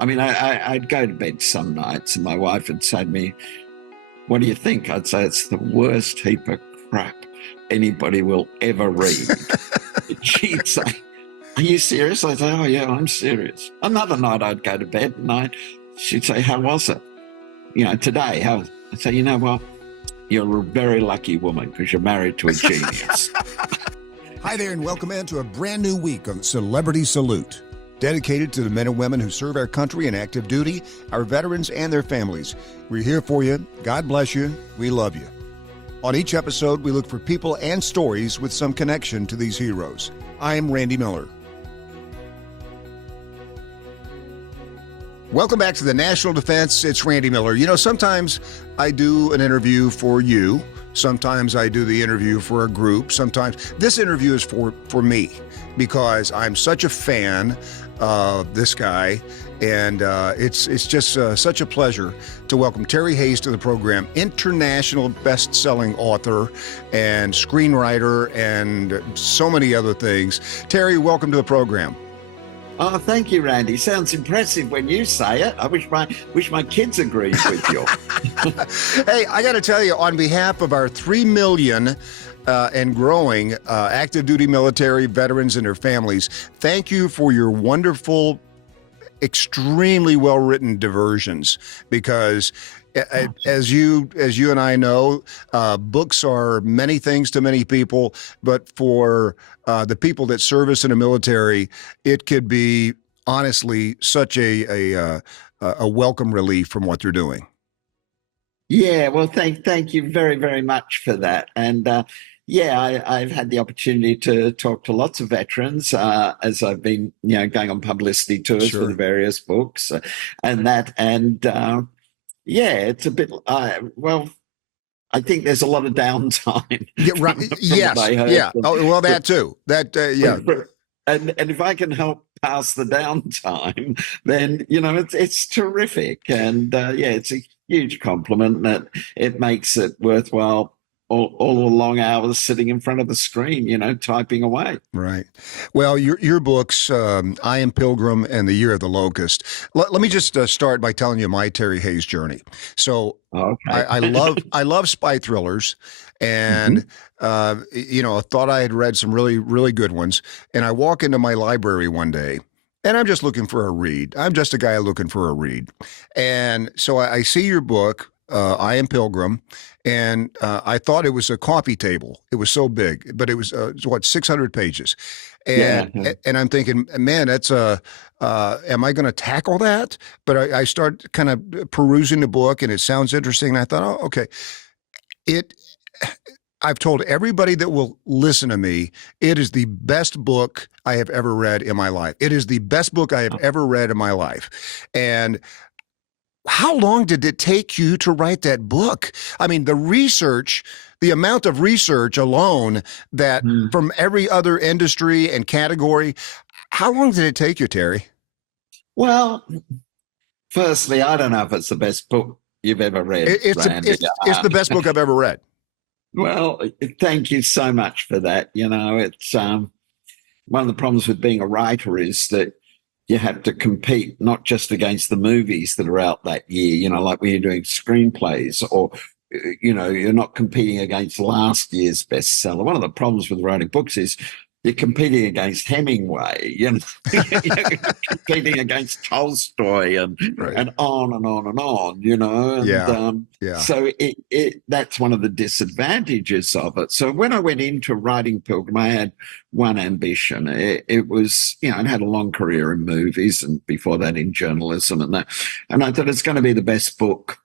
I mean, I'd go to bed some nights and my wife would say to me, "What do you think?" I'd say, "It's the worst heap of crap anybody will ever read." She'd say, "Are you serious?" I'd say, "Oh, yeah, I'm serious." Another night I'd go to bed and she'd say, "How was it? Today, how?" I'd say, "You know what? You're a very lucky woman because you're married to a genius." Hi there, and welcome into a brand new week on Celebrity Salute, dedicated to the men and women who serve our country in active duty, our veterans and their families. We're here for you. God bless you. We love you. On each episode, we look for people and stories with some connection to these heroes. I'm Randy Miller. Welcome back to the National Defense. It's Randy Miller. You know, sometimes I do an interview for you. Sometimes I do the interview for a group. Sometimes this interview is for me because I'm such a fan of this guy. And it's just such a pleasure to welcome Terry Hayes to the program, international best-selling author and screenwriter and so many other things. Terry, welcome to the program. Oh, thank you, Randy. Sounds impressive when you say it. I wish my kids agreed with you. Hey, I got to tell you, on behalf of our 3 million and growing active duty military veterans and their families, thank you for your wonderful, extremely well-written diversions, because as you and I know, books are many things to many people, but for the people that service in the military, it could be honestly such a welcome relief from what they're doing. Yeah, well, thank you very, very much for that. And I've had the opportunity to talk to lots of veterans as I've been, going on publicity tours for the various books and that. And it's a bit, I think there's a lot of downtime. Yeah, right. Yes. Yeah. Oh, well, that too. Yeah. And if I can help pass the downtime, then, it's terrific. And it's a huge compliment that it makes it worthwhile. All the long hours sitting in front of the screen, typing away. Right. Well, your books, I Am Pilgrim and The Year of the Locust. Let me just start by telling you my Terry Hayes journey. So I love spy thrillers, and I thought I had read some really, really good ones. And I walk into my library one day, and I'm just looking for a read. I'm just a guy looking for a read. And so I see your book, I Am Pilgrim, and I thought it was a coffee table. It was so big, but it was 600 pages, and I'm thinking, man, that's am I going to tackle that? But I start kind of perusing the book, and it sounds interesting. And I thought, oh, okay, I've told everybody that will listen to me, it is the best book I have ever read in my life. It is the best book I have ever read in my life, and how long did it take you to write that book? I mean, the amount of research alone that from every other industry and category, how long did it take you, Terry? Well, firstly, I don't know if it's the best book you've ever read. It's the best book I've ever read. Well, thank you so much for that. It's one of the problems with being a writer is that you have to compete not just against the movies that are out that year, like when you're doing screenplays, or, you're not competing against last year's bestseller. One of the problems with writing books is you're competing against Hemingway, you're competing against Tolstoy and on and on and on, And, so that's one of the disadvantages of it. So when I went into writing Pilgrim, I had one ambition. It was, I'd had a long career in movies and before that in journalism and that. And I thought it's going to be the best book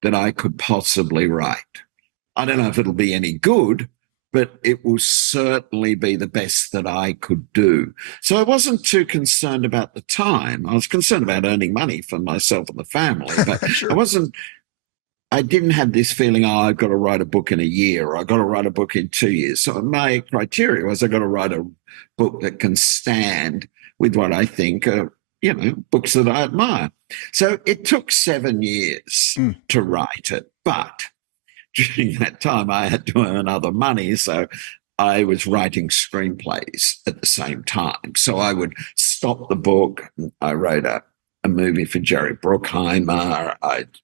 that I could possibly write. I don't know if it'll be any good, but it will certainly be the best that I could do. So I wasn't too concerned about the time. I was concerned about earning money for myself and the family, but I didn't have this feeling, I've got to write a book in a year, or I've got to write a book in 2 years. So my criteria was I've got to write a book that can stand with what I think are, books that I admire. So it took 7 years to write it, but during that time, I had to earn other money, so I was writing screenplays at the same time. So I would stop the book. I wrote a a movie for Jerry Bruckheimer. I'd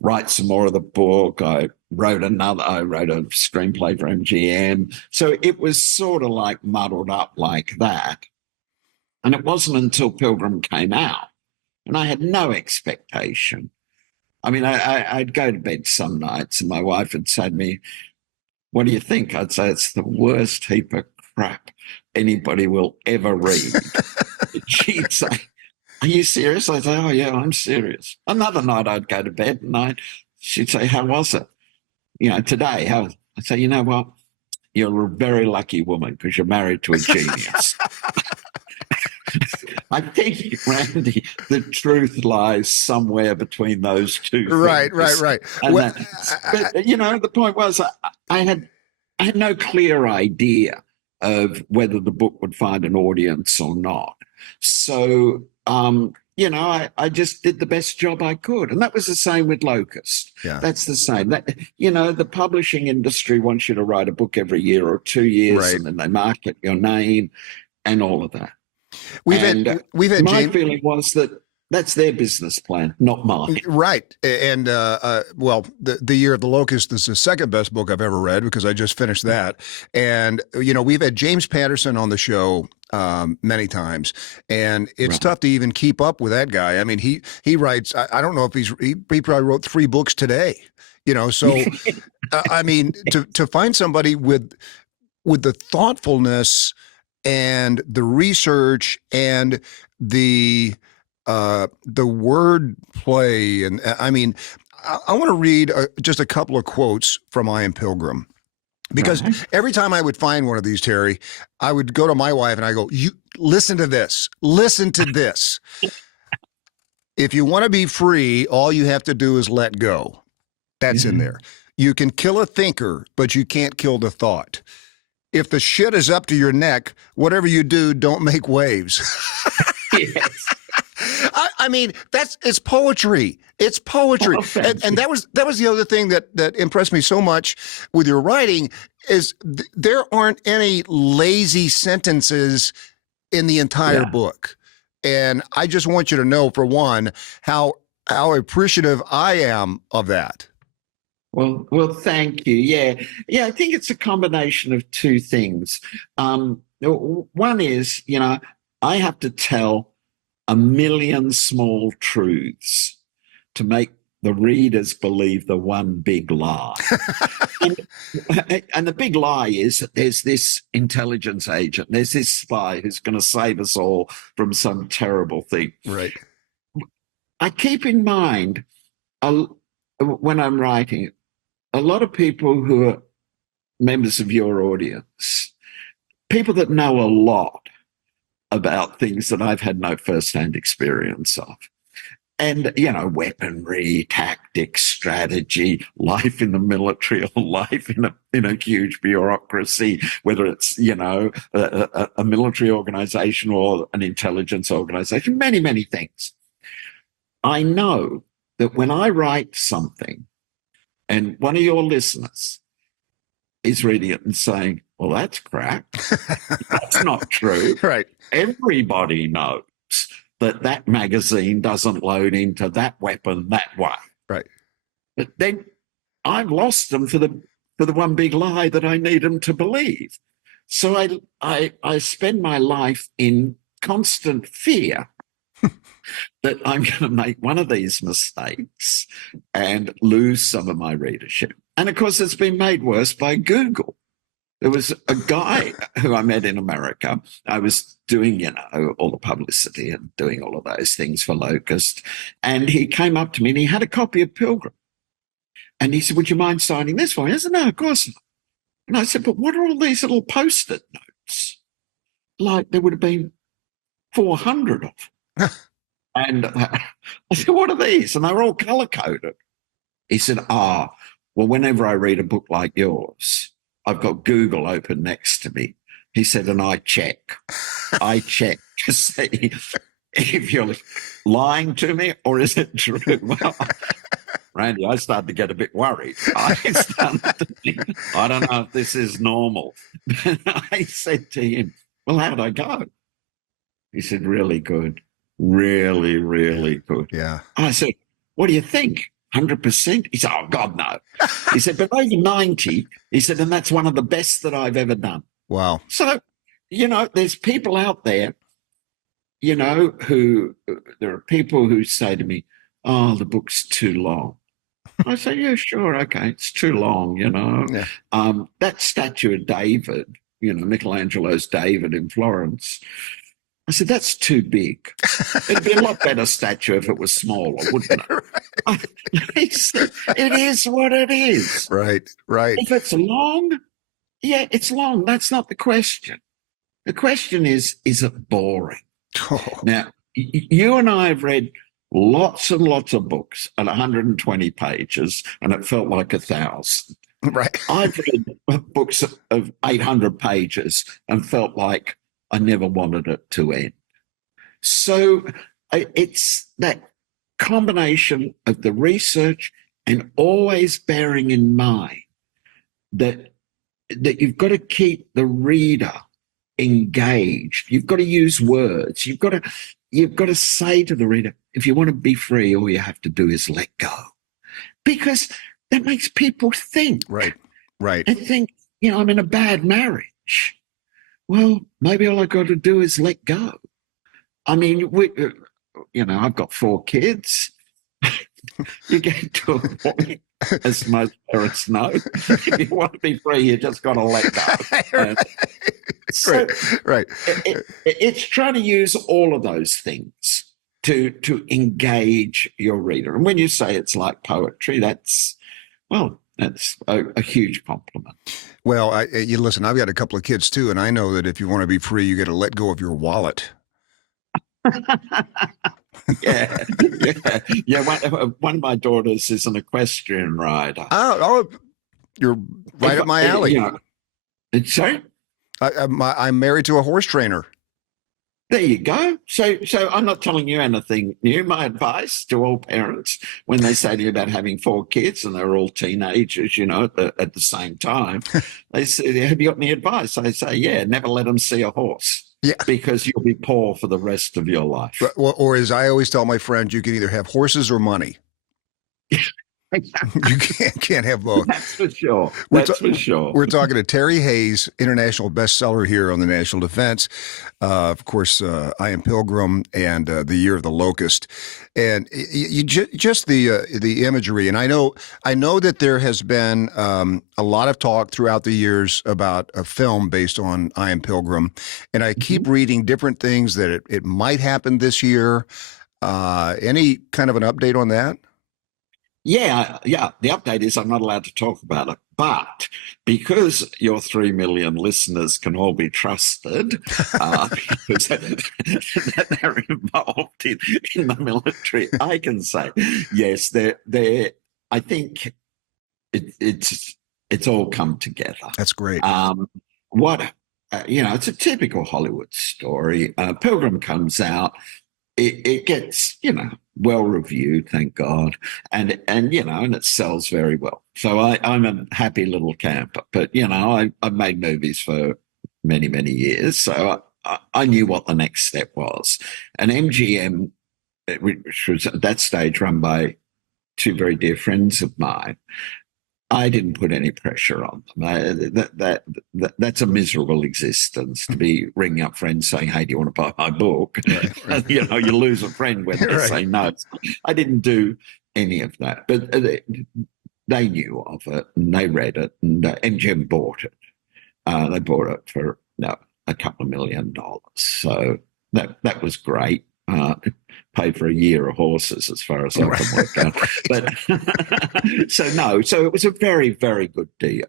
write some more of the book. I wrote a screenplay for MGM. So it was sort of like muddled up like that. And it wasn't until Pilgrim came out, and I had no expectation. I mean, I'd go to bed some nights and my wife would say to me, "What do you think?" I'd say, "It's the worst heap of crap anybody will ever read." She'd say, "Are you serious?" I'd say, "Oh, yeah, I'm serious." Another night I'd go to bed and she'd say, "How was it? Today, how?" I'd say, "You know what? You're a very lucky woman because you're married to a genius." I think, Randy, the truth lies somewhere between those two Right, things. right. And well, but the point was, I had no clear idea of whether the book would find an audience or not. So, I just did the best job I could. And that was the same with Locust. Yeah. That's the same. The publishing industry wants you to write a book every year or 2 years, right. And then they market your name and all of that. We've had my feeling was that that's their business plan, not mine. Right. And, The Year of the Locust is the second best book I've ever read because I just finished that. And, we've had James Patterson on the show many times, and it's tough to even keep up with that guy. I mean, he writes, I don't know if he probably wrote 3 books today, so, I mean, to find somebody with the thoughtfulness and the research and the word play. And I mean, I want to read just a couple of quotes from I Am Pilgrim, because every time I would find one of these, Terry, I would go to my wife and I go, "You listen to this, listen to this. If you want to be free, all you have to do is let go." That's in there. You can kill a thinker, but you can't kill the thought. If the shit is up to your neck, whatever you do, don't make waves. Yes. I mean, it's poetry. It's poetry. And that was the other thing that impressed me so much with your writing is there aren't any lazy sentences in the entire book. And I just want you to know, for one, how appreciative I am of that. Well, thank you. Yeah. I think it's a combination of two things. One is, I have to tell a million small truths to make the readers believe the one big lie. and the big lie is that there's this intelligence agent, there's this spy who's going to save us all from some terrible thing. Right. I keep in mind when I'm writing, a lot of people who are members of your audience, people that know a lot about things that I've had no firsthand experience of. And, weaponry, tactics, strategy, life in the military, or life in a huge bureaucracy, whether it's, a military organization or an intelligence organization, many, many things. I know that when I write something, and one of your listeners is reading it and saying, "Well, that's crap." That's not true. Right. Everybody knows that magazine doesn't load into that weapon that way. Right. But then I've lost them for the one big lie that I need them to believe. So I spend my life in constant fear that I'm going to make one of these mistakes and lose some of my readership. And of course, it's been made worse by Google. There was a guy who I met in America. I was doing, all the publicity and doing all of those things for Locust. And he came up to me and he had a copy of Pilgrim. And he said, "Would you mind signing this for me?" I said, "No, of course not." And I said, "But what are all these little Post-it notes?" Like there would have been 400 of them. And I said, "What are these?" And they were all color-coded. He said, well, whenever I read a book like yours, I've got Google open next to me. He said, and I check to see if you're lying to me or is it true. Well, Randy, I started to get a bit worried. I don't know if this is normal. But I said to him, "Well, how'd I go?" He said, "Really good." Really, Yeah. really good. Yeah. I said, what do you think? 100%? He said, oh, God, no. He said, but over 90, he said, and that's one of the best that I've ever done. Wow. So, there's people out there, who there are people who say to me, oh, the book's too long. I say, yeah, sure, okay, it's too long, Yeah. That statue of David, Michelangelo's David in Florence, I said, that's too big. It'd be a lot better statue if it was smaller, wouldn't it? He said, it is what it is. Right. Right. If it's long, yeah, it's long. That's not the question. The question is it boring? Oh. Now, you and I have read lots and lots of books at 120 pages, and it felt like 1,000. Right. I've read books of 800 pages and felt like I never wanted it to end. So it's that combination of the research and always bearing in mind that you've got to keep the reader engaged. You've got to use words. You've got to say to the reader, if you want to be free, all you have to do is let go. Because that makes people think. Right. Right. And think, I'm in a bad marriage. Well, maybe all I got to do is let go. I mean, I've got 4 kids. You get to a point, as most parents know, if you want to be free, you just got to let go. So right. It's trying to use all of those things to engage your reader. And when you say it's like poetry, that's a huge compliment. Well, you listen, I've got a couple of kids too, and I know that if you want to be free, you got to let go of your wallet. yeah. One of my daughters is an equestrian rider. Oh, you're right up my alley. Sorry? I'm married to a horse trainer. There you go. So I'm not telling you anything new. My advice to all parents when they say to you about having 4 kids and they're all teenagers, at the same time, they say, have you got any advice? I say, yeah, never let them see a horse. Yeah. Because you'll be poor for the rest of your life. Or as I always tell my friends, you can either have horses or money. You can't have both. That's for sure. For sure. We're talking to Terry Hayes, international bestseller here on the National Defense. Of course, I Am Pilgrim and The Year of the Locust, and just the imagery. And I know that there has been a lot of talk throughout the years about a film based on I Am Pilgrim, and I keep reading different things that it might happen this year. Any kind of an update on that? Yeah. The update is I'm not allowed to talk about it, but because your 3 million listeners can all be trusted, because they're involved in the military, I can say yes. I think it's all come together. That's great. It's a typical Hollywood story. Pilgrim comes out. It gets, well reviewed, thank God, and it sells very well. So I'm a happy little camper. But I've made movies for many, many years, so I knew what the next step was. And MGM, which was at that stage run by 2 very dear friends of mine, I didn't put any pressure on them. That's a miserable existence, to be ringing up friends saying, "Hey, do you want to buy my book?" Right. You lose a friend when they say no. I didn't do any of that, but they knew of it and they read it, and MGM bought it. They bought it for a couple of $1 million, so that was great. Paid for a year of horses, as far as I can work out. But so it was a very, very good deal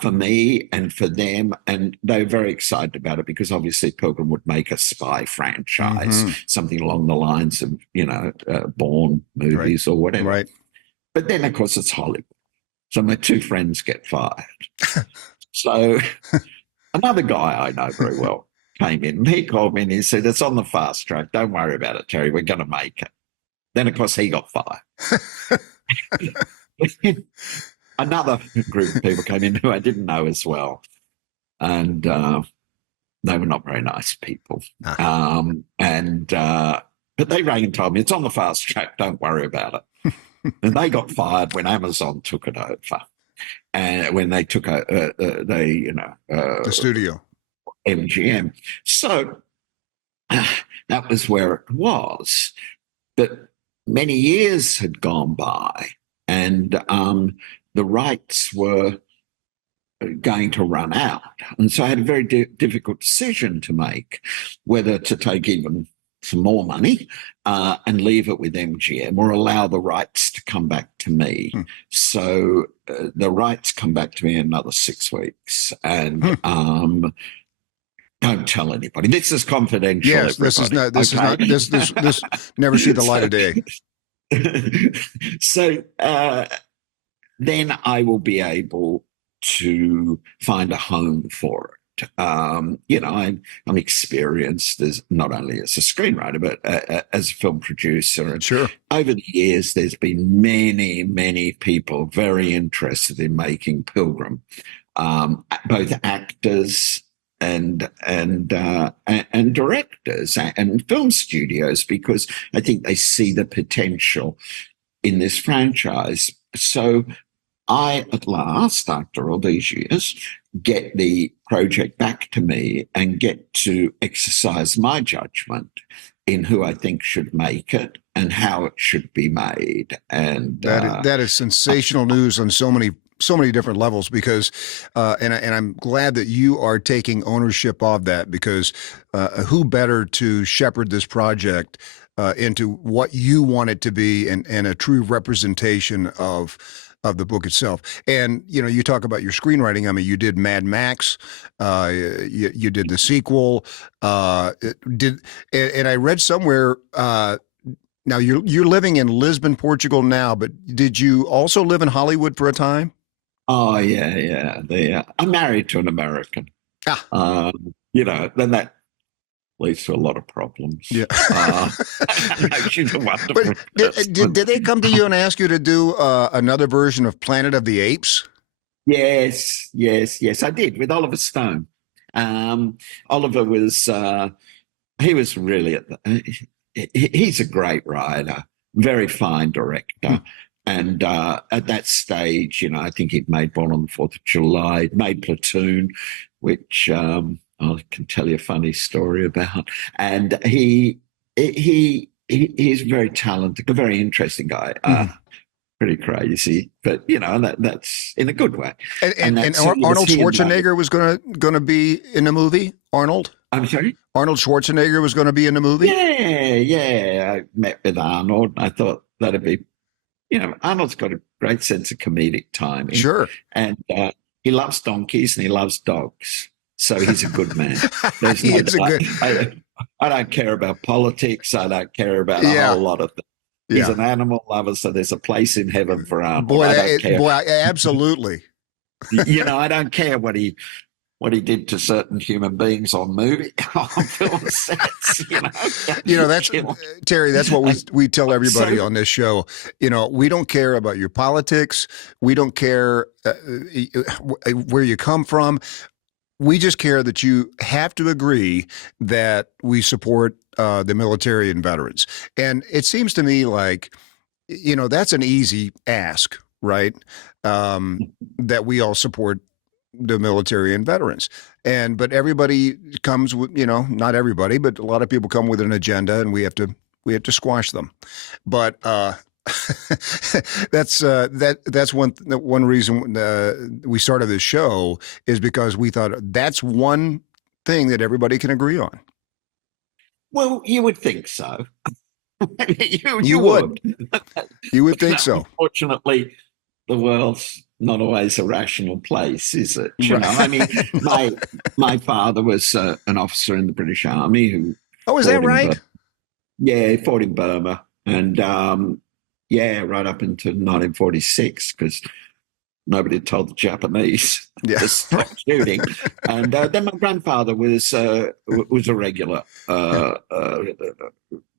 for me and for them, and they were very excited about it because obviously Pilgrim would make a spy franchise, something along the lines of Bourne movies or whatever. Right. But then, of course, it's Hollywood, so my 2 friends get fired. So another guy I know very well came in and he called me and he said, "It's on the fast track. Don't worry about it, Terry. We're going to make it." Then, of course, he got fired. Another group of people came in who I didn't know as well. And they were not very nice people. And But they rang and told me it's on the fast track. Don't worry about it. And they got fired when Amazon took it over, and when they took the studio, MGM. So that was where it was. But many years had gone by, and the rights were going to run out. And so I had a very difficult decision to make, whether to take even some more money and leave it with MGM or allow the rights to come back to me. So the rights come back to me in another 6 weeks. And don't tell anybody. This is confidential. Yes, this is not. This okay? Is not. This never see the light of day. So then I will be able to find a home for it. I'm experienced as not only as a screenwriter but as a film producer. And sure, over the years, there's been many people very interested in making Pilgrim, both actors and directors and film studios, because I think they see the potential in this franchise. So I, at last, after all these years, get the project back to me and get to exercise my judgment in who I think should make it and how it should be made. And that is sensational news on so many different levels, because and I'm glad that you are taking ownership of that, because who better to shepherd this project into what you want it to be and a true representation of the book itself. And you talk about your screenwriting. I mean, you did Mad Max, you did the sequel, and I read somewhere. Now you're living in Lisbon, Portugal now, but did you also live in Hollywood for a time? Oh yeah. I'm married to an American. Then that leads to a lot of problems. Yeah. She's a wonderful but did they come to you and ask you to do another version of Planet of the Apes? Yes, I did, with Oliver Stone. Oliver was he was really he's a great writer, very fine director. And at that stage, I think he'd made Born on the 4th of July, he'd made Platoon, which I can tell you a funny story about. And he's very talented, a very interesting guy. Pretty crazy, but that's in a good way. And Arnold Schwarzenegger was going to be in the movie. Arnold. I'm sorry. Arnold Schwarzenegger was going to be in the movie. Yeah. I met with Arnold. I thought that'd be. Arnold's got a great sense of comedic timing. Sure. And he loves donkeys and he loves dogs. So he's a good man. I don't care about politics. I don't care about a whole lot of things. He's an animal lover, so there's a place in heaven for Arnold. Absolutely. I don't care what he did to certain human beings on film sets. That's Terry. That's what we tell everybody on this show. We don't care about your politics. We don't care where you come from. We just care that you have to agree that we support the military and veterans. And it seems to me like, that's an easy ask, right? That we all support the military and veterans. But everybody comes with, not everybody, but a lot of people come with an agenda, and we have to squash them. But that's one reason we started this show, is because we thought that's one thing that everybody can agree on. Well, you would think so. You would. You would think so. Unfortunately, the world's not always a rational place, is it? I mean, my father was an officer in the British Army who. Oh, is that right? He fought in Burma, and right up until 1946, because nobody had told the Japanese to stop shooting. And then my grandfather was a regular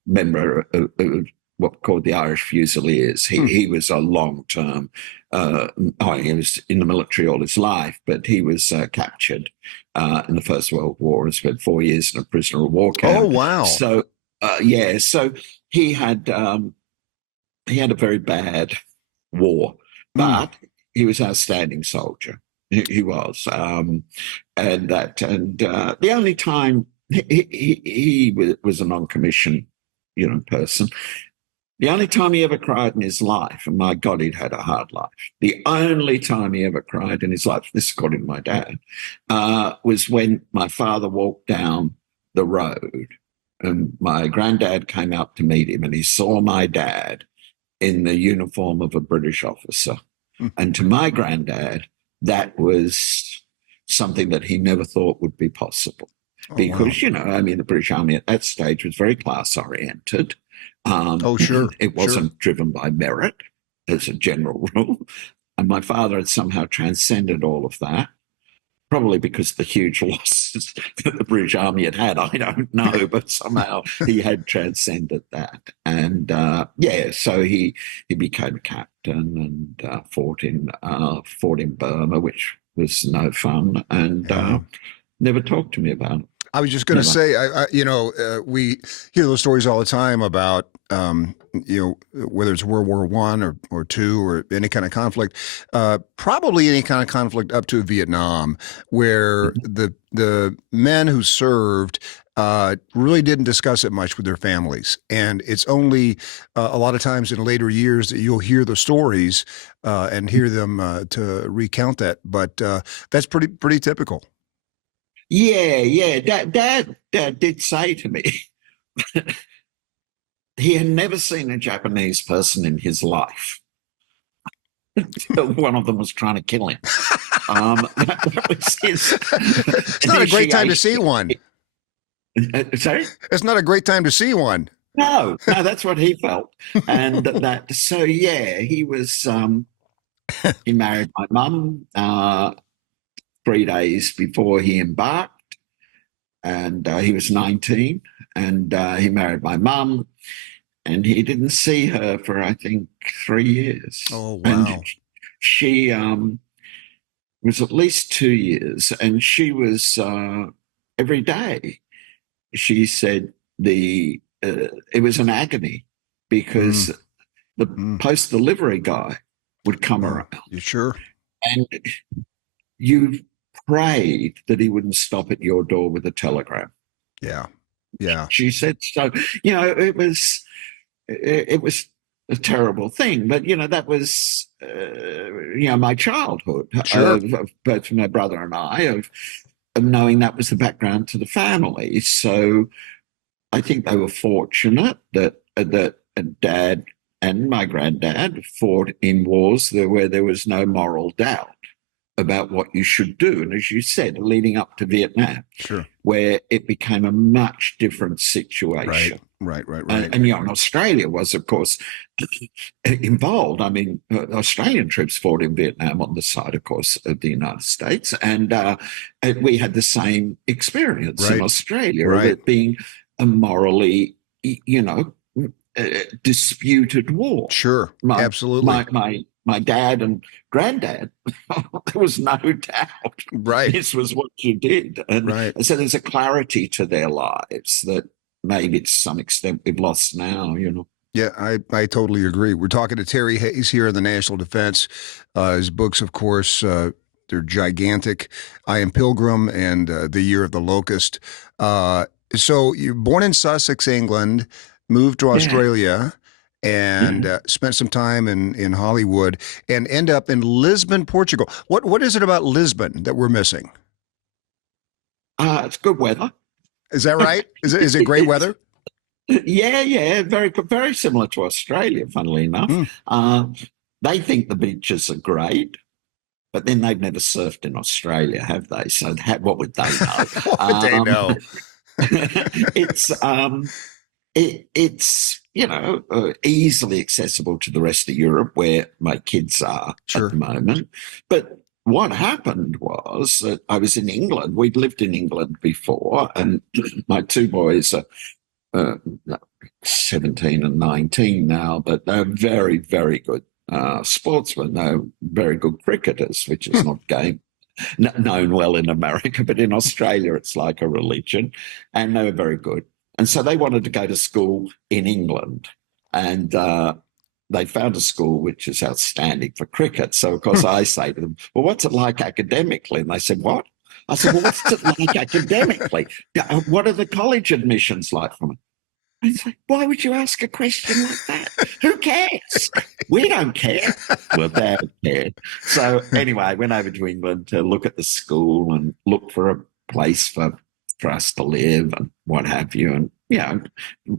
member of what called the Irish Fusiliers. He was a long-term. He was in the military all his life, but he was captured in the First World War and spent 4 years in a prisoner of war camp. Oh, wow! Yeah, so he had he had a very bad war, Mm. but he was an outstanding soldier. He was, and the only time he was a non-commissioned, person. The only time he ever cried in his life, and my God, he'd had a hard life. The only time he ever cried in his life, this according to my dad, was when my father walked down the road, and my granddad came out to meet him, and he saw my dad in the uniform of a British officer. Mm. And to my granddad, that was something that he never thought would be possible. Oh, wow. Because, the British Army at that stage was very class oriented. Oh, sure. It wasn't driven by merit as a general rule. And my father had somehow transcended all of that, probably because of the huge losses that the British Army had. I don't know, but somehow he had transcended that. And so he became captain and fought in Burma, which was no fun, and never talked to me about it. I was just going to say, we hear those stories all the time about, whether it's World War I or two or any kind of conflict, probably any kind of conflict up to Vietnam, where the men who served really didn't discuss it much with their families. And it's only a lot of times in later years that you'll hear the stories and hear them to recount that. But that's pretty typical. Yeah. Dad did say to me he had never seen a Japanese person in his life. One of them was trying to kill him. That was his It's not a great time to see one. Sorry? It's not a great time to see one. No, that's what he felt. And he was, he married my mum 3 days before he embarked, and he was 19, and he married my mum, and he didn't see her for, I think, 3 years. Oh, wow. And she was at least 2 years, and she was every day. She said it was an agony because the post-delivery guy would come around. You sure? And you prayed that he wouldn't stop at your door with a telegram. Yeah. She said so. It was a terrible thing, but that was my childhood. Sure. Both for my brother and I of knowing that was the background to the family. So I think they were fortunate that Dad and my granddad fought in wars where there was no moral doubt about what you should do. And as you said, leading up to Vietnam, sure, where it became a much different situation. Right. And Australia was, of course, involved. I mean, Australian troops fought in Vietnam on the side, of course, of the United States. And we had the same experience in Australia of it being a morally, disputed war. Sure, absolutely. My dad and granddad, there was no doubt. Right. This was what you did. And so there's a clarity to their lives that maybe to some extent we've lost now, Yeah, I totally agree. We're talking to Terry Hayes here in the National Defense. His books, of course, they're gigantic. I Am Pilgrim and The Year of the Locust. So you're born in Sussex, England, moved to Australia, and spent some time in Hollywood, and end up in Lisbon, Portugal. What is it about Lisbon that we're missing? It's good weather. Is that right? Is it great weather? Yeah, very very similar to Australia. Funnily enough, they think the beaches are great, but then they've never surfed in Australia, have they? So what would they know? What would they know? It's easily accessible to the rest of Europe, where my kids are at the moment. But what happened was that I was in England. We'd lived in England before, and my two boys are 17 and 19 now, but they're very, very good sportsmen. They're very good cricketers, which is not known well in America, but in Australia it's like a religion, and they were very good. And so they wanted to go to school in England. And they found a school which is outstanding for cricket. So, of course, I say to them, well, what's it like academically? And they said, what? I said, well, what's it like academically? What are the college admissions like for me? I said, why would you ask a question like that? Who cares? We don't care. Well, Dad cared. So anyway, I went over to England to look at the school and look for a place for us to live and what have you. And, you know,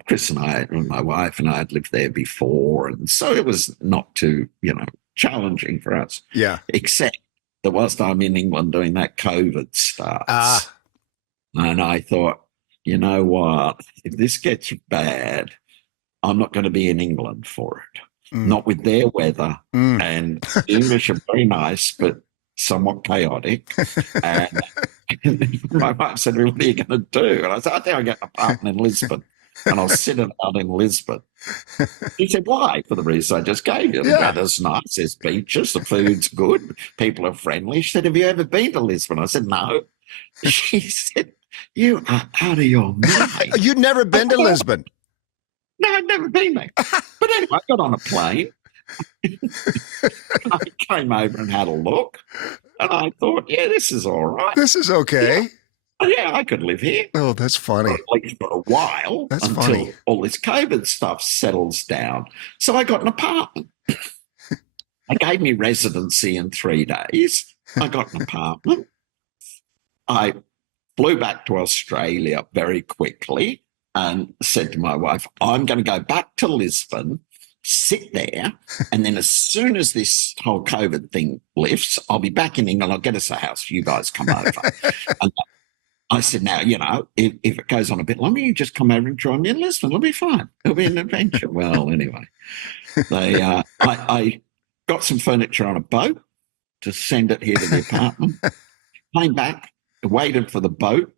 Chris and I, and my wife and I had lived there before. And so it was not too, you know, challenging for us. Yeah. Except that whilst I'm in England doing that, COVID starts. And I thought, you know what? If this gets bad, I'm not going to be in England for it. Not with their weather. And the English are very nice, but somewhat chaotic. And my wife said, well, what are you going to do? And I said, I think I'll get an apartment in Lisbon and I'll sit it out in Lisbon. He said, why? For the reason I just gave you. The weather's nice, there's beaches, the food's good, people are friendly. She said, have you ever been to Lisbon? I said, no. She said, you are out of your mind. You'd never been to Lisbon? No, I'd never been there. But anyway, I got on a plane. I came over and had a look. And I thought, yeah, this is all right. This is okay. Yeah, I could live here. Oh, that's funny. At least for a while. That's until funny. All this COVID stuff settles down. So I got an apartment. They gave me residency in 3 days. I got an apartment. I flew back to Australia very quickly and said to my wife, I'm going to go back to Lisbon, sit there, and then as soon as this whole COVID thing lifts, I'll be back in England. I'll get us a house. You guys come over. And I said, now, you know, if it goes on a bit longer, you just come over and join me in Lisbon. It'll be fine. It'll be an adventure. Well, anyway, I got some furniture on a boat to send it here to the apartment, came back, waited for the boat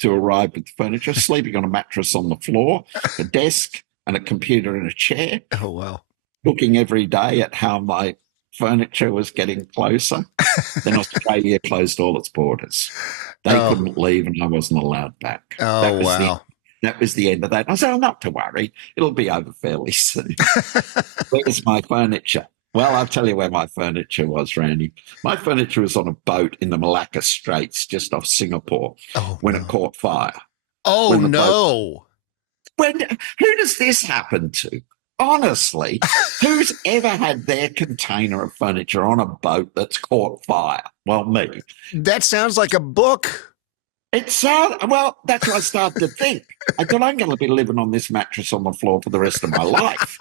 to arrive with the furniture, sleeping on a mattress on the floor, a desk and a computer and a chair. Oh, wow. Looking every day at how my furniture was getting closer. Then Australia closed all its borders. They couldn't leave and I wasn't allowed back. Oh, wow. That was the end of that. I said, oh, not to worry. It'll be over fairly soon. Where's my furniture? Well, I'll tell you where my furniture was, Randy. My furniture was on a boat in the Malacca Straits just off Singapore when it caught fire. Oh, no. Who does this happen to? Honestly, who's ever had their container of furniture on a boat that's caught fire? Well, me. That sounds like a book. Well, that's what I started to think. I thought, I'm going to be living on this mattress on the floor for the rest of my life.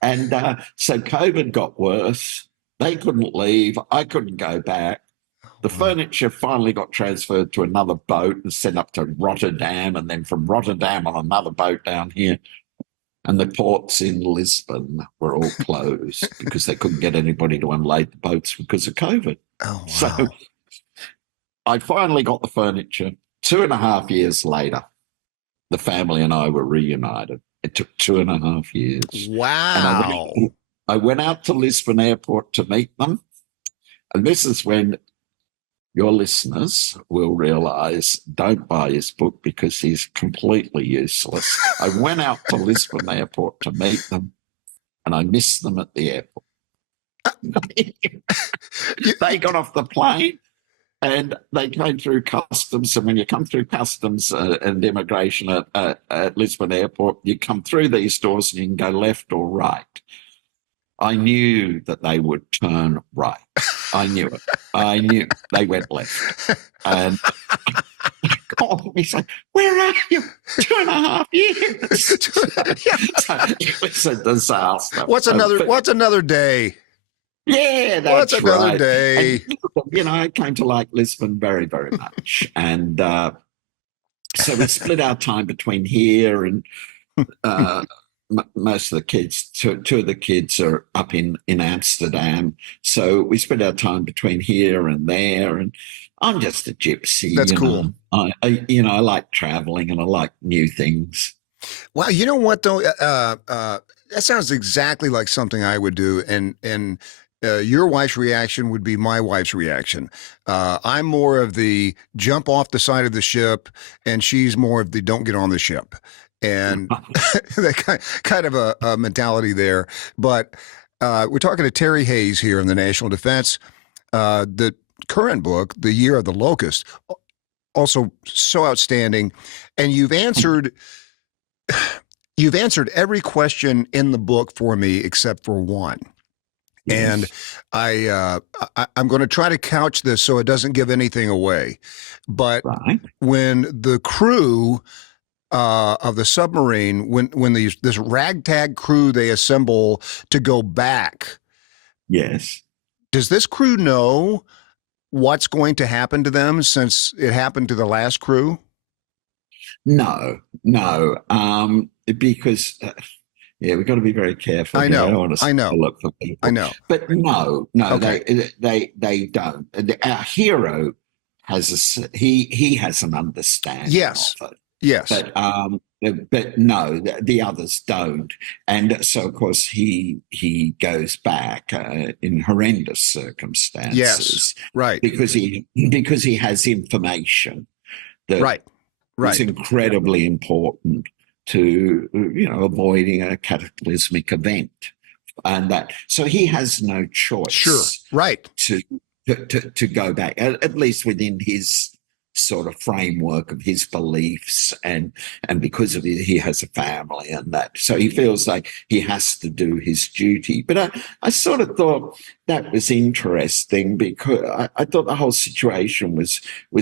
And so COVID got worse. They couldn't leave. I couldn't go back. The furniture finally got transferred to another boat and sent up to Rotterdam, and then from Rotterdam on another boat down here. And the ports in Lisbon were all closed because they couldn't get anybody to unload the boats because of COVID. Oh, wow. So I finally got the furniture. 2.5 years later, the family and I were reunited. It took 2.5 years. Wow. And I went out to Lisbon Airport to meet them. And this is when your listeners will realize, don't buy his book because he's completely useless. I went out to Lisbon Airport to meet them, and I missed them at the airport. They got off the plane and they came through customs. And when you come through customs and immigration at Lisbon Airport, you come through these doors and you can go left or right. I knew that they would turn right. I knew it. I knew they went left. And they called me saying, where are you? 2.5 years. So it was a disaster. What's another day? Yeah, that's What's another right. day? And, you know, I came to like Lisbon very, very much. And so we split our time between here and most of the kids, two of the kids are up in Amsterdam. So we spend our time between here and there. And I'm just a gypsy. That's cool. I like traveling and I like new things. Wow. You know what, though? That sounds exactly like something I would do. And your wife's reaction would be my wife's reaction. I'm more of the jump off the side of the ship, and she's more of the don't get on the ship. and that kind of a mentality there. But we're talking to Terry Hayes here in the National Defense. The current book, The Year of the Locust, also so outstanding, and you've answered every question in the book for me except for one. And I'm going to try to couch this so it doesn't give anything away. But when the crew of the submarine, when this ragtag crew they assemble to go back, does this crew know what's going to happen to them since it happened to the last crew? No, because we've got to be very careful. I know. I don't want to look for people. I know. But no, okay. they don't. Our hero has he has an understanding of it. Yes. But no, the others don't. And so, of course, he goes back in horrendous circumstances. Yes, right. Because he has information that is incredibly important to avoiding a cataclysmic event, and that so he has no choice. Sure, right. To go back, at least within his sort of framework of his beliefs, and because of it, he has a family and that, so he feels like he has to do his duty. But I sort of thought that was interesting because I thought the whole situation was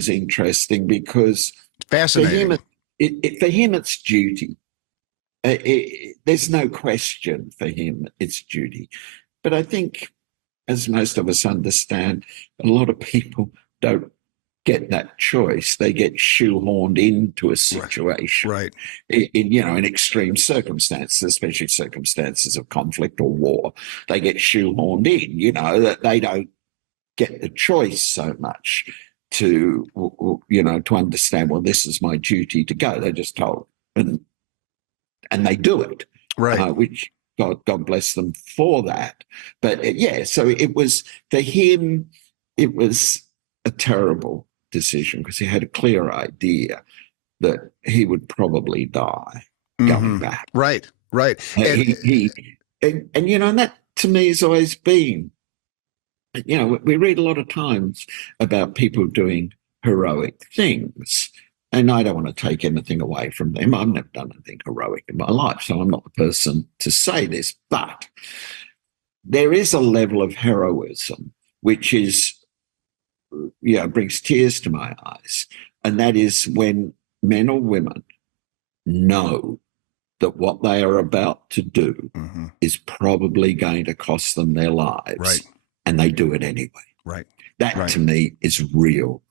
interesting because fascinating. For him, it's duty. There's no question for him, it's duty. But I think, as most of us understand, a lot of people don't get that choice. They get shoehorned into a situation, in extreme circumstances, especially circumstances of conflict or war. They get shoehorned in, that they don't get the choice so much to understand, well, this is my duty to go. They're just told, and they do it, which God bless them for that. But so it was, for him, it was a terrible decision because he had a clear idea that he would probably die going back. Right. And that to me has always been, we read a lot of times about people doing heroic things, and I don't want to take anything away from them. I've never done anything heroic in my life, so I'm not the person to say this, but there is a level of heroism which is, brings tears to my eyes, and that is when men or women know that what they are about to do is probably going to cost them their lives, and they do it anyway. That to me is real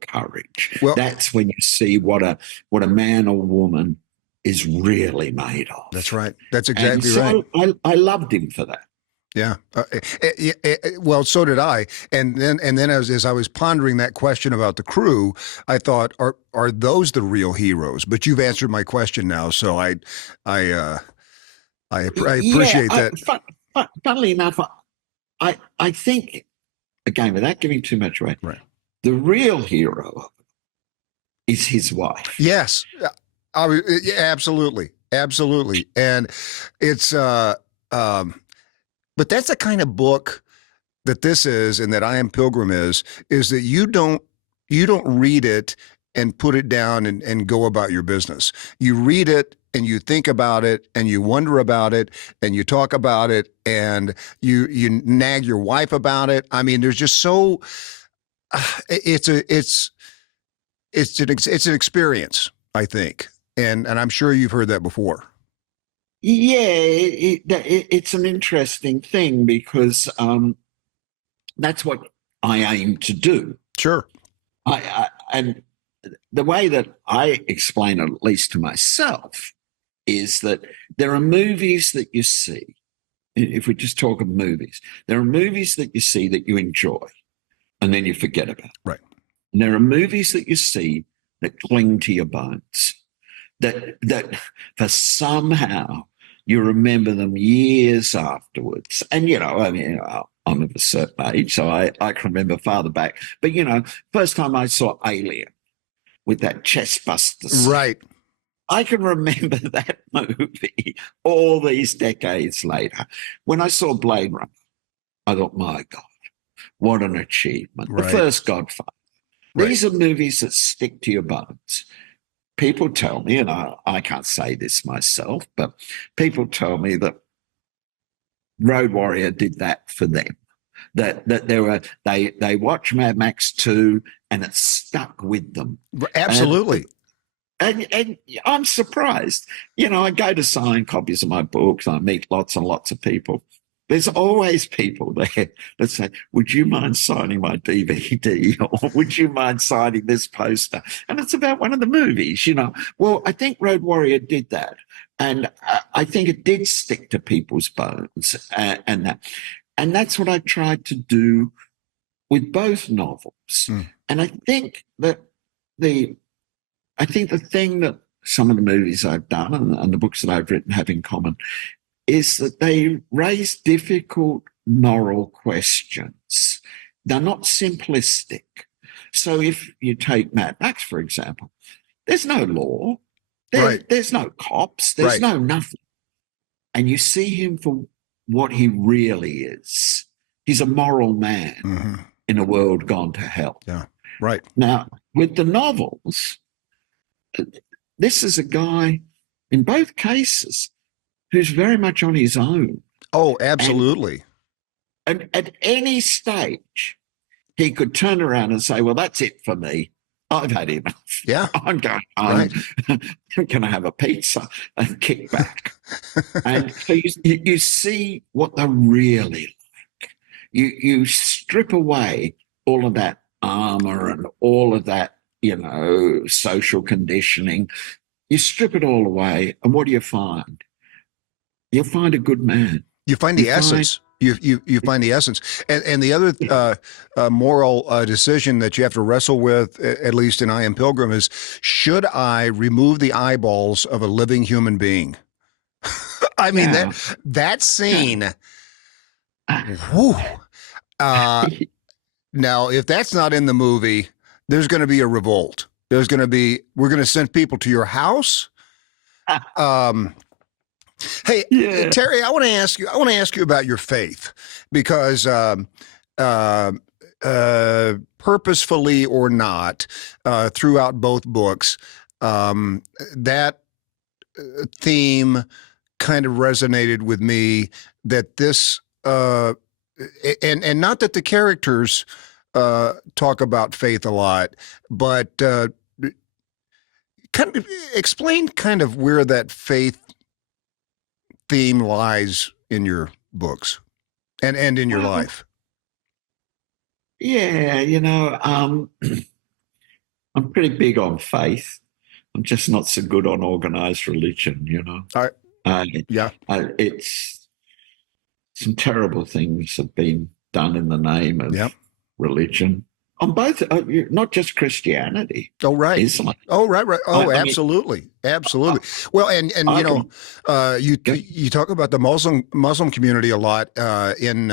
courage. Well, that's when you see what a man or woman is really made of. That's right. That's exactly right. I loved him for that. Yeah. Well, so did I. And then as I was pondering that question about the crew, I thought, are those the real heroes? But you've answered my question now, so I appreciate that. Funnily enough, I think, again, without giving too much away, the real hero is his wife. Yes, absolutely, and it's but that's the kind of book that this is, and that I Am Pilgrim is that you don't read it and put it down and go about your business. You read it and you think about it and you wonder about it and you talk about it and you nag your wife about it. I mean, there's just so it's an experience, I think, and I'm sure you've heard that before. Yeah, it's an interesting thing because that's what I aim to do. Sure. And the way that I explain it, at least to myself, is that there are movies that you see. If we just talk of movies, there are movies that you see that you enjoy, and then you forget about. Right. And there are movies that you see that cling to your bones, that for somehow you remember them years afterwards. And, I'm of a certain age, so I can remember farther back. But, first time I saw Alien with that chest buster. Right. I can remember that movie all these decades later. When I saw Blade Runner, I thought, my God, what an achievement. The Right. first Godfather. Right. These are movies that stick to your bones. People tell me, and I can't say this myself, but people tell me that Road Warrior did that for them. That they watch Mad Max 2 and it stuck with them. Absolutely. And I'm surprised. I go to sign copies of my books. I meet lots and lots of people. There's always people there that say, would you mind signing my DVD? Or would you mind signing this poster? And it's about one of the movies. Well, I think Road Warrior did that. And I think it did stick to people's bones. And that's what I tried to do with both novels. And I think that the thing that some of the movies I've done and the books that I've written have in common is that they raise difficult moral questions. They're not simplistic. So if you take Mad Max, for example, there's no law, there's no cops, there's no nothing. And you see him for what he really is. He's a moral man in a world gone to hell. Yeah, right. Now, with the novels, this is a guy, in both cases, who's very much on his own. Oh, absolutely. And at any stage, he could turn around and say, well, that's it for me. I've had enough. Yeah. I'm going home. Right. Can I have a pizza and kick back? And so you see what they're really like. You strip away all of that armor and all of that, social conditioning. You strip it all away, and what do you find? You'll find a good man. You find the essence. You find the essence. And the other moral decision that you have to wrestle with, at least in I Am Pilgrim, is, should I remove the eyeballs of a living human being? I mean, that scene. Whew. Now, if that's not in the movie, there's going to be a revolt. We're going to send people to your house. Hey, Terry, I want to ask you about your faith, because purposefully or not, throughout both books, that theme kind of resonated with me, that this and not that the characters talk about faith a lot, but kind of explain kind of where that faith theme lies in your books and in your life. Yeah, I'm pretty big on faith. I'm just not so good on organized religion, It's some terrible things have been done in the name of religion. On both, not just Christianity. Oh, right. Islam. Oh, right. Oh, absolutely. Absolutely. Well, and you talk about the Muslim community a lot in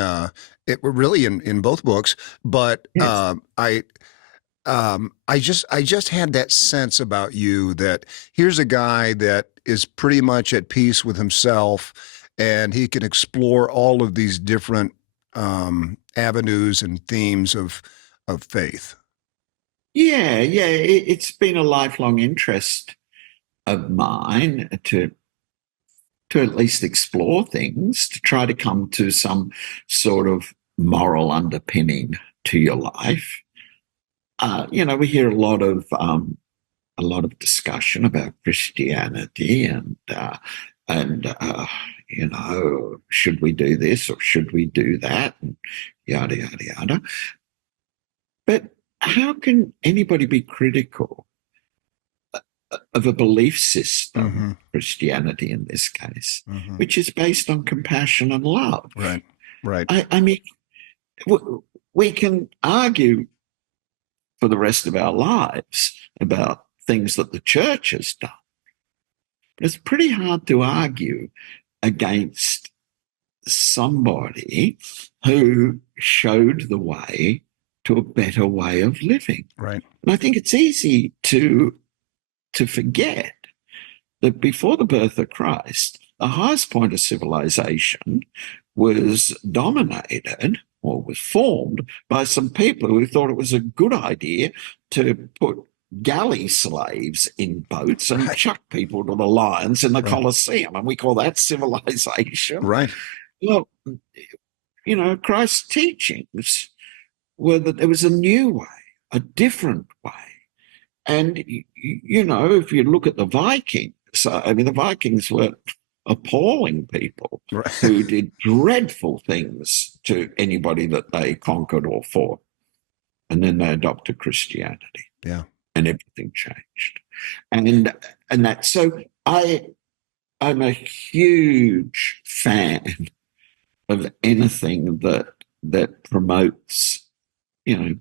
both books, but yes. I just had that sense about you, that here's a guy that is pretty much at peace with himself, and he can explore all of these different avenues and themes of faith. Yeah. It's been a lifelong interest of mine to at least explore things, to try to come to some sort of moral underpinning to your life. We hear a lot of discussion about Christianity and should we do this or should we do that, and yada yada yada. But how can anybody be critical of a belief system, Christianity in this case, which is based on compassion and love? Right. I mean, we can argue for the rest of our lives about things that the church has done, but it's pretty hard to argue against somebody who showed the way to a better way of living. Right. And I think it's easy to forget that before the birth of Christ, the highest point of civilization was dominated or was formed by some people who thought it was a good idea to put galley slaves in boats and chuck people to the lions in the Colosseum. And we call that civilization. Right. Well, Christ's teachings were that there was a new way, a different way. And, if you look at the Vikings, the Vikings were appalling people who did dreadful things to anybody that they conquered or fought. And then they adopted Christianity. Yeah. And everything changed. And that, so I'm a huge fan of anything that promotes,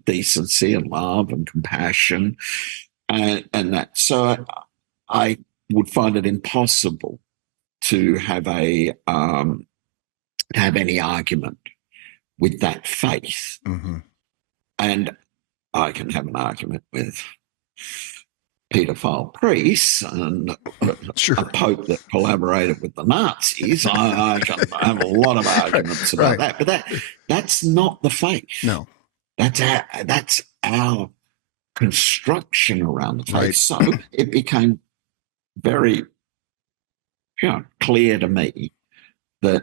decency and love and compassion and that. So I would find it impossible to have any argument with that faith. Mm-hmm. And I can have an argument with paedophile priests and a pope that collaborated with the Nazis. I can have a lot of arguments about that, but that's not the faith. No, that's our construction around the faith. Right. So it became very clear to me that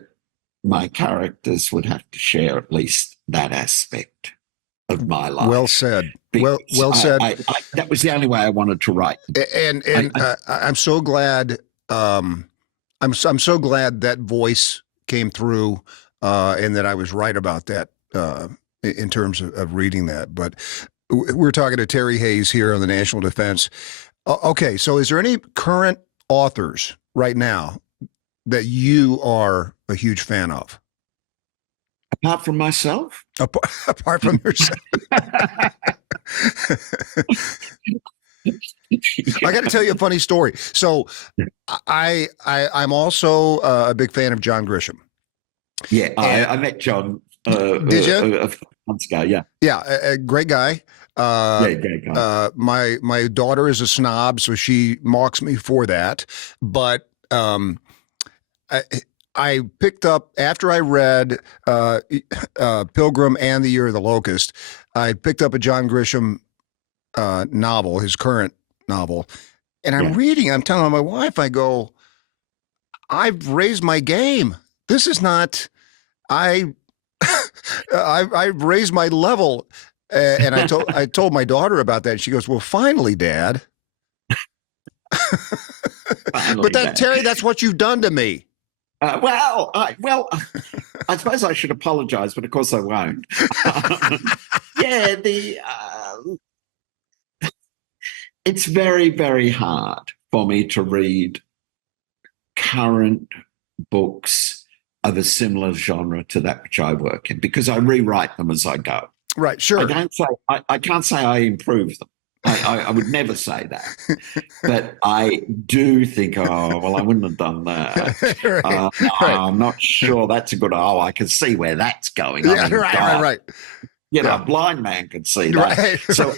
my characters would have to share at least that aspect of my life. Well said. Well said. That was the only way I wanted to write. And I'm so glad. I'm so glad that voice came through, and that I was right about that in terms of reading that. But we're talking to Terry Hayes here on the National Defense. Okay, so is there any current authors right now that you are a huge fan of? Apart from myself? Apart from yourself. I got to tell you a funny story. So I'm also a big fan of John Grisham. Yeah, I met John. Did you? A few months ago, yeah. Yeah, a great guy. Great guy. My daughter is a snob, so she mocks me for that. But I picked up, after I read Pilgrim and the Year of the Locust, I picked up a John Grisham novel, his current novel, and I'm reading, I'm telling my wife, I go, I've raised my game. This is not, I've raised my level. And I told my daughter about that. And she goes, well, finally, Dad. But Terry, that's what you've done to me. I suppose I should apologize, but of course I won't. It's very, very hard for me to read current books of a similar genre to that which I work in, because I rewrite them as I go. Right, sure. I can't say I improve them. I would never say that. But I do think, I wouldn't have done that. I'm not sure that's a good, I can see where that's going. Yeah, right. A blind man could see that. Right. So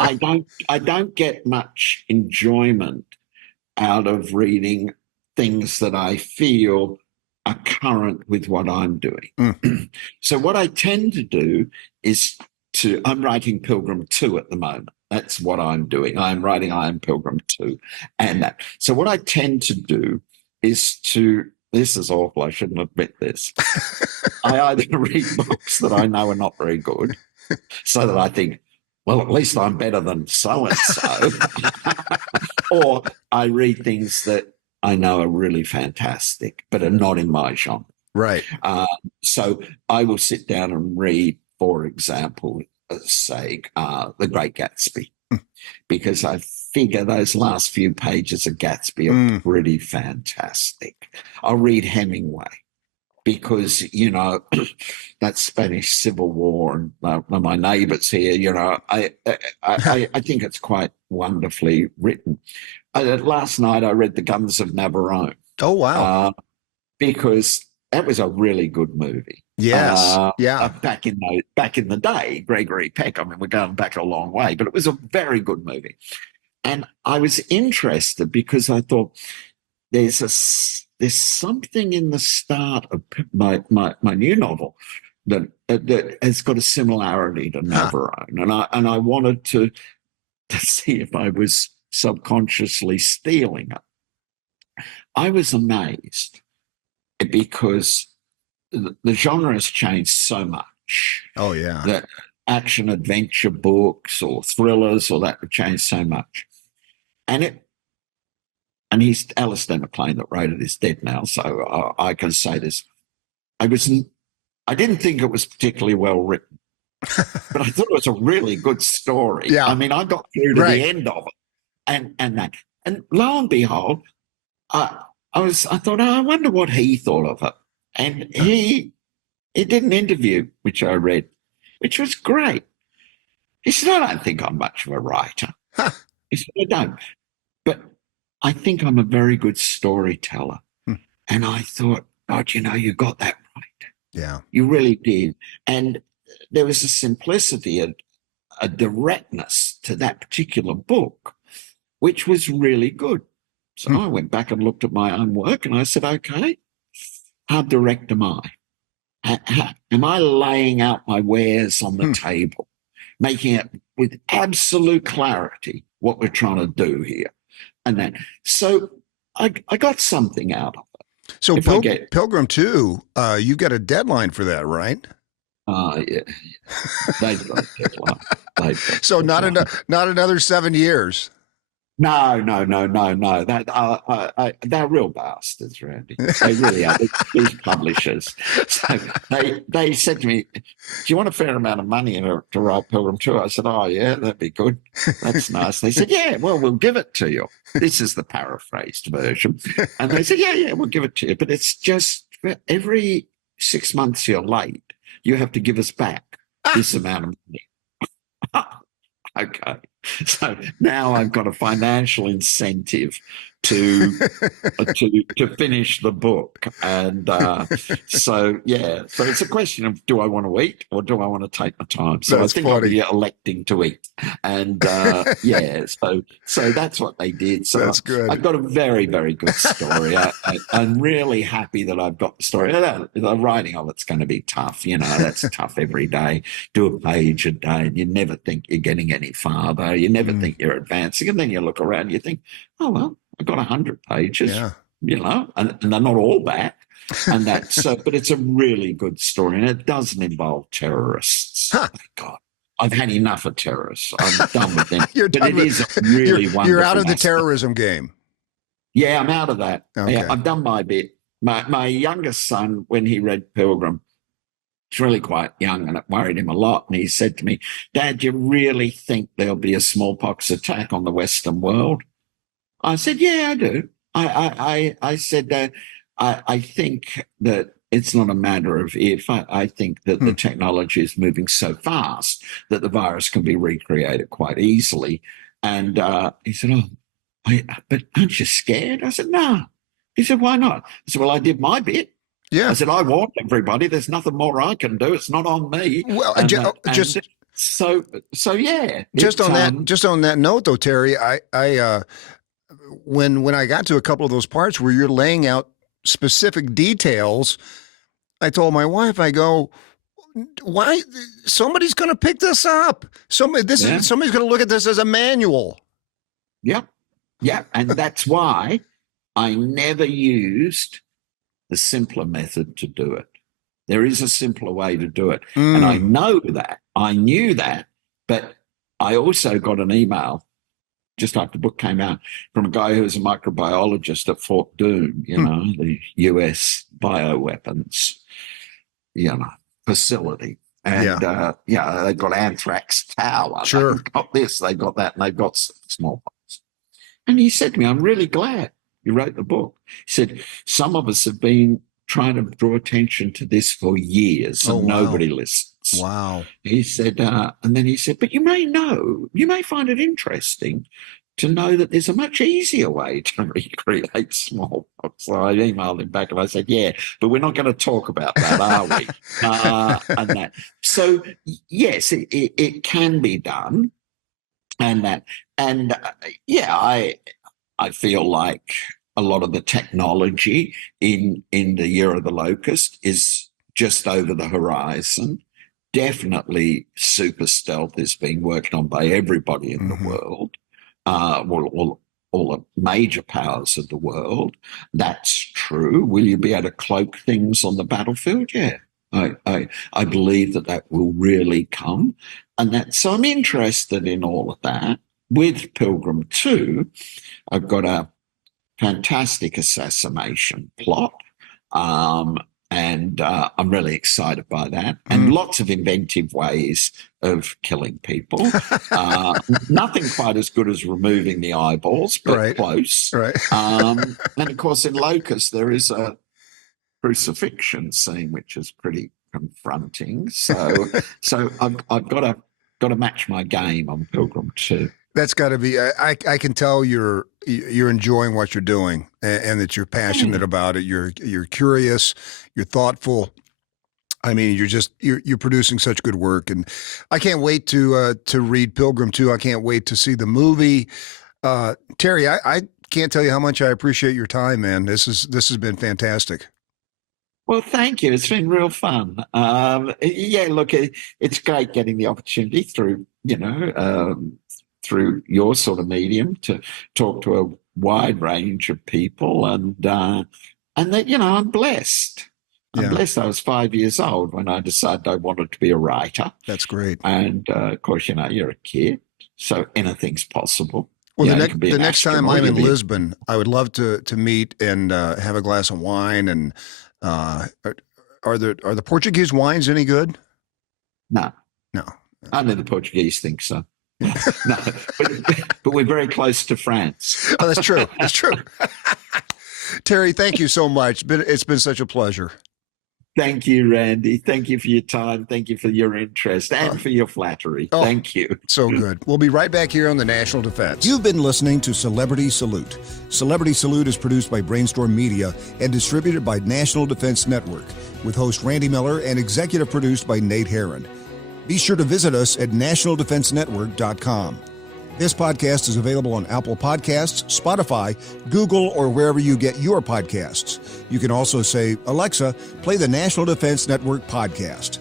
I don't get much enjoyment out of reading things that I feel are current with what I'm doing. Mm. So what I tend to do is I'm writing Pilgrim 2 at the moment. That's what I'm doing. I'm writing I Am Pilgrim 2 and that. So what I tend to do is this is awful, I shouldn't admit this. I either read books that I know are not very good, so that I think, well, at least I'm better than so-and-so. Or I read things that I know are really fantastic, but are not in my genre. Right. So I will sit down and read, for example, say, The Great Gatsby, because I figure those last few pages of Gatsby are pretty fantastic. I'll read Hemingway because, that Spanish Civil War and my neighbors here, I think it's quite wonderfully written. Last night I read The Guns of Navarone. Oh, wow. Because that was a really good movie. Yes. Back in the day, Gregory Peck. I mean, we're going back a long way, but it was a very good movie. And I was interested because I thought there's something in the start of my new novel that has got a similarity to Navarone, and I wanted to see if I was subconsciously stealing it. I was amazed because the genre has changed so much. Oh yeah. That action adventure books or thrillers or that have changed so much. And he's Alistair MacLean that wrote it is dead now, so I can say this. I didn't think it was particularly well written, but I thought it was a really good story. Yeah. I mean, I got through to the end of it, and lo and behold, I thought, oh, I wonder what he thought of it, and he did an interview which I read, which was great. He said, I don't think I'm much of a writer. He said, I don't, but I think I'm a very good storyteller. And I thought, God, you got that right. Yeah. You really did. And there was a simplicity, a directness to that particular book, which was really good. So I went back and looked at my own work and I said, okay, how direct am I? Am I laying out my wares on the table, making it with absolute clarity what we're trying to do here? And then, so I got something out of it. So Pilgrim 2, you got a deadline for that, right? Yeah. They've got a deadline. So not another 7 years. No. They're real bastards, Randy. They really are. These publishers. So they said to me, "Do you want a fair amount of money to write Pilgrim 2?" I said, "Oh yeah, that'd be good. That's nice." They said, "Yeah, well, we'll give it to you." This is the paraphrased version, and they said, "Yeah, we'll give it to you, but it's just every 6 months you're late, you have to give us back this amount of money." Okay. So now I've got a financial incentive to finish the book, and so it's a question of, do I want to eat or do I want to take my time? So that's I think funny. I'll be electing to eat, and so that's what they did. So that's good. I've got a very, very good story. I'm really happy that I've got the story. The writing of it's going to be tough. That's tough every day. Do a page a day, and you never think you're getting any farther. You never think you're advancing, and then you look around, and you think, oh well, I've got 100 pages, and they're not all bad, and that's but it's a really good story, and it doesn't involve terrorists. Thank God, I've had enough of terrorists. I'm done with them. You're done with, is a really wonderful. You're out of the terrorism game. Yeah, I'm out of that. Okay. Yeah, I've done my bit. My youngest son, when he read Pilgrim, he's really quite young, and it worried him a lot. And he said to me, "Dad, you really think there'll be a smallpox attack on the Western world?" I said, "Yeah, I do." I said that I think that it's not a matter of if. I think that the technology is moving so fast that the virus can be recreated quite easily. And he said, "Oh, but aren't you scared?" I said, "No." He said, "Why not?" I said, "Well, I did my bit." Yeah. I said, "I warned everybody. There's nothing more I can do. It's not on me." Well, yeah. Just on that note, though, Terry, I when I got to a couple of those parts where you're laying out specific details, I told my wife, I go, why? Somebody's going to pick this up. Somebody's going to look at this as a manual. Yep. And that's why I never used the simpler method to do it. There is a simpler way to do it. And I know that. I knew that. But I also got an email just after the book came out from a guy who was a microbiologist at Fort Doom, the US bioweapons, facility. And they've got anthrax tower. Sure. They've got this, they've got that, and they've got smallpox. And he said to me, "I'm really glad you wrote the book." He said, "Some of us have been trying to draw attention to this for years, and nobody listens." Wow. He said, and then he said, "But you may find it interesting to know that there's a much easier way to recreate smallpox." So I emailed him back and I said, "Yeah, but we're not going to talk about that, are we?" And that. So yes, it can be done. and that, and yeah, I feel like a lot of the technology in the Year of the Locust is just over the horizon. Definitely, super stealth is being worked on by everybody in the world. All the major powers of the world. That's true. Will you be able to cloak things on the battlefield? Yeah, I believe that will really come, and so I'm interested in all of that. With Pilgrim 2, I've got a fantastic assassination plot. And I'm really excited by that. And lots of inventive ways of killing people. Nothing quite as good as removing the eyeballs, but close. Right. And of course, in Locust, there is a crucifixion scene, which is pretty confronting. So I've got to match my game on Pilgrim 2. That's got to be. I can tell you're enjoying what you're doing, and that you're passionate about it. You're curious. You're thoughtful. I mean, you're producing such good work, and I can't wait to read Pilgrim 2. I can't wait to see the movie. Terry, I can't tell you how much I appreciate your time, man. This has been fantastic. Well, thank you. It's been real fun. Yeah, look, it's great getting the opportunity through through your sort of medium to talk to a wide range of people, and that I'm blessed. I'm blessed. I was 5 years old when I decided I wanted to be a writer. That's great. And of course, you're a kid, so anything's possible. Well, the next time I'm in Lisbon, I would love to meet and have a glass of wine. And are the Portuguese wines any good? No. Only the Portuguese think so. No, but we're very close to France. Oh, that's true. That's true. Terry, thank you so much. It's been such a pleasure. Thank you, Randy. Thank you for your time. Thank you for your interest and for your flattery. Thank you. So good. We'll be right back here on the National Defense. You've been listening to Celebrity Salute. Celebrity Salute is produced by Brainstorm Media and distributed by National Defense Network, with host Randy Miller and executive produced by Nate Herron. Be sure to visit us at nationaldefensenetwork.com. This podcast is available on Apple Podcasts, Spotify, Google, or wherever you get your podcasts. You can also say, Alexa, play the National Defense Network podcast.